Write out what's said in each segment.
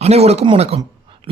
அனைவருக்கும் வணக்கம்.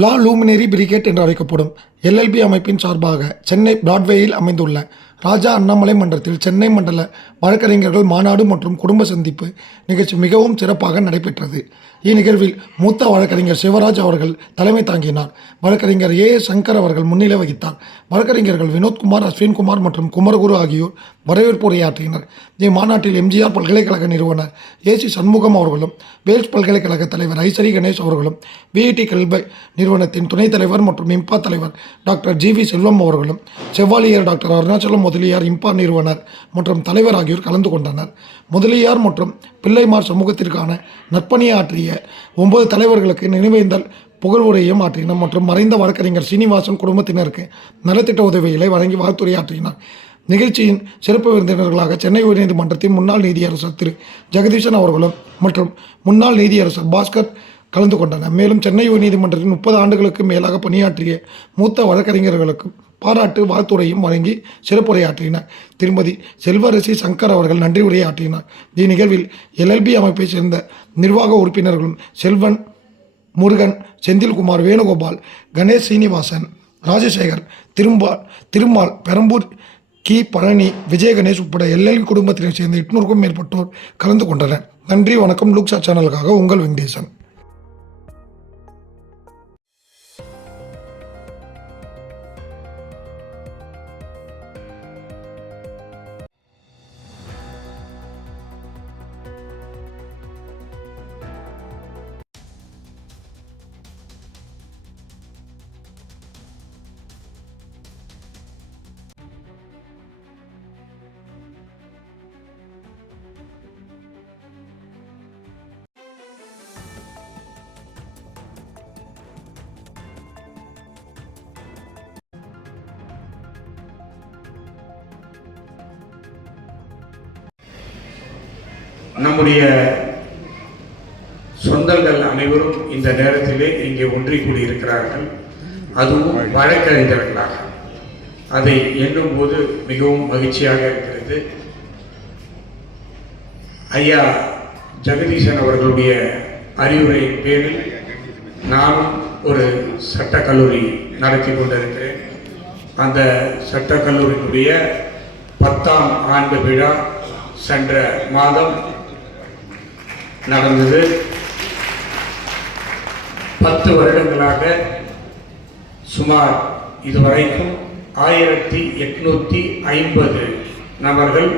லா luminary brigade என்று அழைக்கப்படும் எல்எல்பி அமைப்பின் சார்பாக சென்னை பிராட்வேயில் அமைந்துள்ள ராஜா அண்ணாமலை மன்றத்தில் சென்னை மண்டல வழக்கறிஞர்கள் மாநாடு மற்றும் குடும்ப சந்திப்பு நிகழ்ச்சி மிகவும் சிறப்பாக நடைபெற்றது. இந்நிகழ்வில் மூத்த வழக்கறிஞர் சிவராஜ் அவர்கள் தலைமை தாங்கினார். வழக்கறிஞர் சங்கர் அவர்கள் முன்னிலை வகித்தார். வழக்கறிஞர்கள் வினோத்குமார், அஸ்வின்குமார் மற்றும் குமரகுரு ஆகியோர் வரவேற்பு உரையாற்றினர். இம்மாநாட்டில் எம்ஜிஆர் பல்கலைக்கழக நிறுவனர் ஏசி சண்முகம் அவர்களும், வேல்ஸ் பல்கலைக்கழக தலைவர் ஐசரி கணேஷ் அவர்களும், விஐடி கல்வி நிறுவனத்தின் துணைத் தலைவர் மற்றும் இம்பா தலைவர் டாக்டர் ஜி.வி. செல்வம் அவர்களும், செவ்வாலியர் டாக்டர் அருணாச்சலம் முதலியார் இம்பா நிறுவனர் மற்றும் தலைவர் ஆகியோர் கலந்து கொண்டனர். முதலியார் மற்றும் பிள்ளைமார் சமூகத்திற்கான நற்பணியை ஆற்றிய 9 தலைவர்களுக்கு நினைவேந்தல் புகழ்வுரையும் ஆற்றினார் மற்றும் மறைந்த வழக்கறிஞர் சீனிவாசன் குடும்பத்தினருக்கு நலத்திட்ட உதவிகளை வழங்கி வாழ்த்துரையாற்றினார். நிகழ்ச்சியின் சிறப்பு விருந்தினர்களாக சென்னை உயர்நீதிமன்றத்தின் முன்னாள் நீதியரசர் திரு ஜெகதீசன் அவர்களும் மற்றும் முன்னாள் நீதியரசர் பாஸ்கர் கலந்து கொண்டனர். மேலும் சென்னை உயர்நீதிமன்றத்தின் 30 ஆண்டுகளுக்கு மேலாக பணியாற்றிய மூத்த வழக்கறிஞர்களுக்கு பாராட்டு வாழ்த்துரையும் வழங்கி சிறப்புரையாற்றினார். திருமதி செல்வரசி சங்கர் அவர்கள் நன்றி உரையாற்றினார். இந்நிகழ்வில் எல்எல்பி அமைப்பை சேர்ந்த நிர்வாக உறுப்பினர்களும் செல்வன், முருகன், செந்தில்குமார், வேணுகோபால், கணேஷ், சீனிவாசன், ராஜசேகர், திருமால், பெரம்பூர், பழனி, விஜயகணேஷ் உட்பட எல்எல்பி குடும்பத்தினை சேர்ந்த 800க்கும் மேற்பட்டோர் கலந்து கொண்டனர். நன்றி, வணக்கம். லூக்ஸா சேனலுக்காக உங்கள் வெங்கடேசன். நம்முடைய சொந்தங்கள் அனைவரும் இந்த நேரத்திலே இங்கே ஒன்றி கூடியிருக்கிறார்கள். அதுவும் வழக்கறிஞர்களாக. அதை எண்ணும் போது மிகவும் மகிழ்ச்சியாக இருக்கிறது. ஐயா ஜெகதீசன் அவர்களுடைய அறிவுரையின் பேரில் நானும் ஒரு சட்டக்கல்லூரி நடத்தி கொண்டிருக்கிறேன். அந்த சட்டக்கல்லூரியினுடைய 10ஆம் ஆண்டு விழா சென்ற மாதம் நடந்தது. 10 வருடங்களாக சுமார் இதுவரைக்கும் 1850 நபர்கள்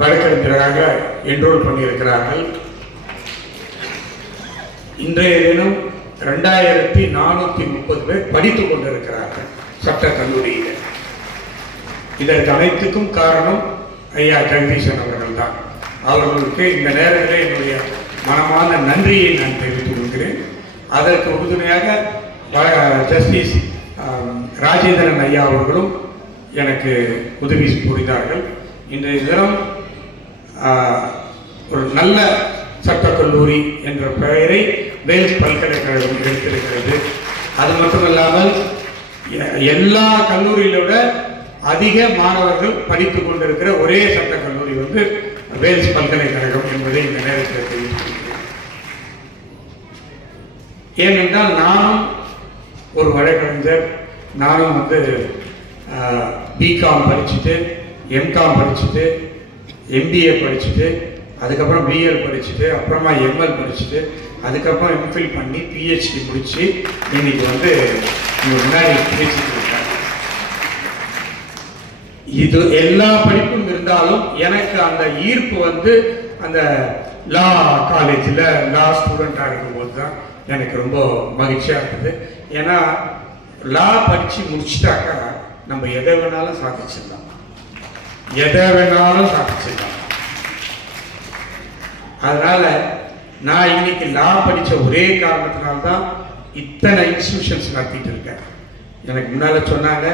வழக்கறிஞராக என்ரோல் பண்ணியிருக்கிறார்கள். இன்றைய தினம் 2430 பேர் படித்துக் கொண்டிருக்கிறார்கள் சட்டக்கல்லூரியில். இதற்கு அனைத்துக்கும் காரணம் ஐயா ஜெகதீசன் அவர்கள் தான். அவர்களுக்கு இந்த நேரத்தில் என்னுடைய மனமான நன்றியை நான் தெரிவித்துக் கொள்கிறேன். அதற்கு உறுதுணையாக ஜஸ்டிஸ் ராஜேந்திரன் ஐயா அவர்களும் எனக்கு உதவி புரிந்தார்கள். இன்றைய தினம் ஒரு நல்ல சட்டக்கல்லூரி என்ற பெயரை வேல்ஸ் பல்கலைக்கழகம் எடுத்திருக்கிறது. அது மட்டுமல்லாமல் எல்லா கல்லூரியிலோட அதிக மாணவர்கள் படித்துக் கொண்டிருக்கிற ஒரே சட்டக்கல்லூரி வேல்ஸ் பல்கலைக்கழகம் என்பதை இந்த நேரத்தில் தெரிவித்திருக்கிறேன். ஏனென்றால் நானும் ஒரு வழக்கறிஞர். நானும் பிகாம் படிச்சுட்டு, எம்காம் படிச்சுட்டு, எம்பிஏ படிச்சுட்டு, அதுக்கப்புறம் பிஎல் படிச்சுட்டு, அப்புறமா எம்எல் படிச்சுட்டு, அதுக்கப்புறம் எம்ஃபில் பண்ணி பிஹெச்டி முடிச்சு இன்னைக்கு முன்னாடி பேசிட்டு இருக்கேன். இது எல்லா படிப்பும் இருந்தாலும் எனக்கு அந்த ஈர்ப்பு அந்த லா காலேஜில் லா ஸ்டூடெண்டாக இருக்கும்போது தான் எனக்கு ரொம்ப மகிழ்ச்சியாக இருக்குது. ஏன்னா லா படித்து முடிச்சுட்டாக்கா நம்ம எதை வேணாலும் சாதிச்சிடலாம். அதனால நான் இன்னைக்கு லா படித்த ஒரே காரணத்தினால்தான் இத்தனை இன்ஸ்டிடியூஷன்ஸ் நடத்திட்டு இருக்கேன். எனக்கு முன்னால சொன்னாங்க,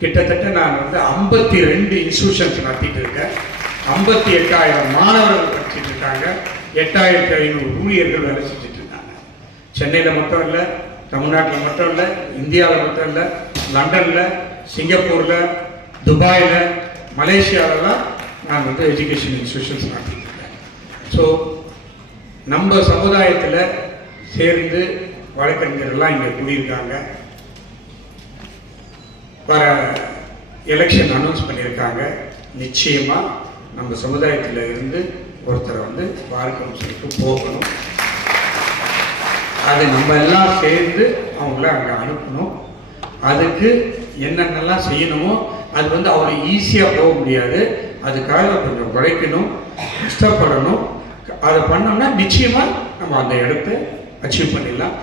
கிட்டத்தட்ட நான் 52 இன்ஸ்டிடியூஷன்ஸ் நடத்திட்டு இருக்கேன். 58,000 மாணவர்கள் படிச்சுட்டு இருக்காங்க. 8,500 ஊழியர்கள் வேலை செஞ்சுட்டு இருக்காங்க. சென்னையில் மட்டும் இல்லை, தமிழ்நாட்டில் மட்டும் இல்லை, இந்தியாவில் மட்டும் இல்லை, லண்டனில், சிங்கப்பூரில், துபாயில், மலேசியாவிலாம் நான் எஜுகேஷன் இன்ஸ்டிடியூஷன்ஸ் நடத்திட்டு இருக்கேன். ஸோ நம்ம சமுதாயத்தில் சேர்ந்து வழக்கறிஞர்கள்லாம் இங்கே கூடியிருக்காங்க. வர எலெக்ஷன் அனௌன்ஸ் பண்ணியிருக்காங்க. நிச்சயமாக நம்ம சமுதாயத்தில் இருந்து ஒருத்தரை வந்து பார் கவுன்சிலுக்கு போகணும். அது நம்ம எல்லாம் சேர்ந்து அவங்கள அங்கே அனுப்பணும். அதுக்கு என்னென்னலாம் செய்யணுமோ அது வந்து அவ்வளோ ஈஸியாக போக முடியாது. அதுக்காக கொஞ்சம் உழைக்கணும், கஷ்டப்படணும். அதை பண்ணோம்னா நிச்சயமாக நம்ம அந்த இடத்த அச்சீவ் பண்ணிடலாம்.